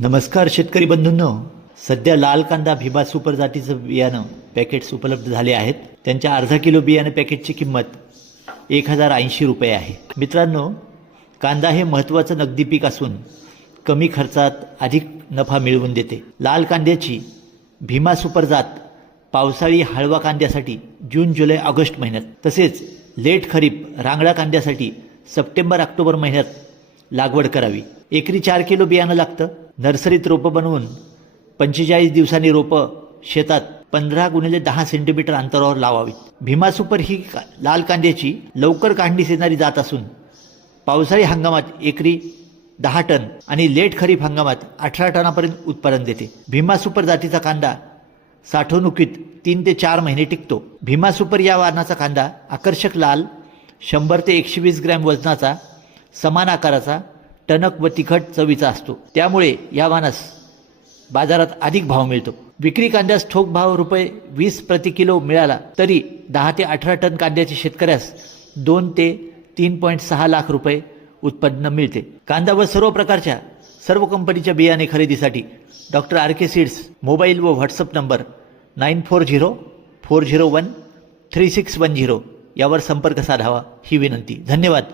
नमस्कार शेतकरी बंधूंनो, सध्या लाल कांदा भीमा सुपर जातीचं बियाणं पॅकेट्स उपलब्ध झाले आहेत. त्यांच्या अर्धा किलो बियाणं पॅकेटची किंमत 1080 रुपये आहे. मित्रांनो, कांदा हे महत्त्वाचं नगदी पीक असून कमी खर्चात अधिक नफा मिळवून देते. लाल कांद्याची भीमा सुपर जात पावसाळी हळवा कांद्यासाठी जून जुलै ऑगस्ट महिन्यात, तसेच लेट खरीप रांगडा कांद्यासाठी सप्टेंबर ऑक्टोबर महिन्यात लागवड करावी. एकरी 4 किलो बियाणं लागतं. नर्सरीत रोपं बनवून 45 दिवसांनी रोपं शेतात 15x10 सेंटीमीटर अंतरावर लावावीत. भीमा सुपर ही लाल कांद्याची लवकर काढणीस येणारी जात असून पावसाळी हंगामात एकरी 10 टन आणि लेट खरीप हंगामात 18 टनापर्यंत उत्पादन देते. भीमा सुपर जातीचा कांदा साठवणुकीत 3 ते 4 महिने टिकतो. भीमा सुपर या वाणाचा कांदा आकर्षक लाल, 100 ते 120 ग्रॅम वजनाचा, समान आकाराचा, टणक व तिखट चवीचा असतो. त्यामुळे या वाणास बाजारात अधिक भाव मिळतो. विक्री कांद्यास ठोक भाव ₹20 प्रति किलो मिळाला तरी 10 ते 18 टन कांद्याचे शेतकऱ्यास 2 ते 3.6 लाख रुपये उत्पन्न मिळते. कांदा व सर्व कंपनीच्या बियाणे खरेदीसाठी डॉक्टर RK सीड्स मोबाईल व व्हॉट्सअप नंबर 9404013610 यावर संपर्क साधावा ही विनंती. धन्यवाद.